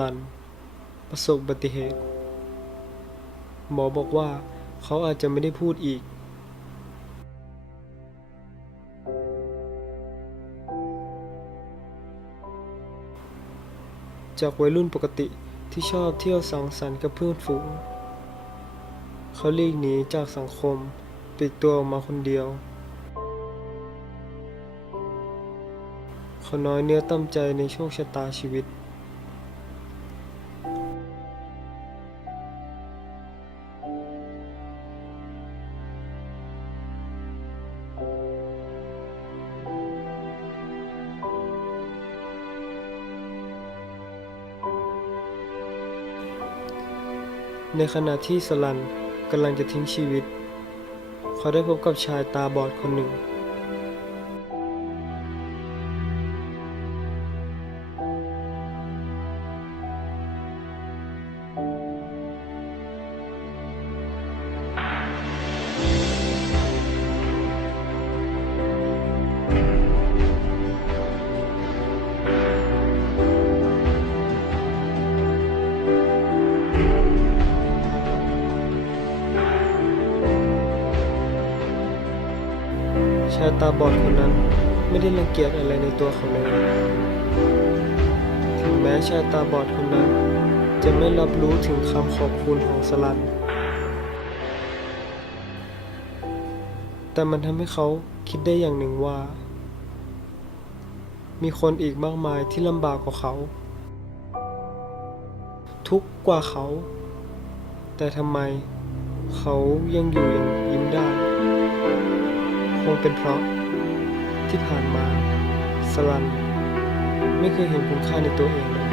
ลัน ประสบอุบัติเหตุ หมอบอกว่าเขาอาจจะไม่ได้พูดอีก จากวัยรุ่นปกติที่ชอบเที่ยวสังสรรค์กับเพื่อนฝูง เขาหลีกหนีจากสังคมปลีกตัวออกมาคนเดียว เขาน้อยเนื้อต่ำใจในโชคชะตาชีวิต ในขณะที่สลันกำลังจะทิ้งชีวิต เขาได้พบกับชายตาบอดคนหนึ่ง ชายตาบอดคนนั้นไม่ได้รังเกียจอะไรในตัวเขาเลย ถึงแม้ชายตาบอดคนนั้น จะไม่รับรู้ถึงคำขอบคุณของสลัน แต่มันทำให้เขาคิดได้อย่างหนึ่งว่า มีคนอีกมากมายที่ลำบากกว่าเขา ทุกกว่าเขา แต่ทำไมเขายังอยู่อย่างยิ้มได้ คงเป็นเพราะที่ผ่านมา สลัน ไม่เคยเห็นคุณค่าในตัวเองเลย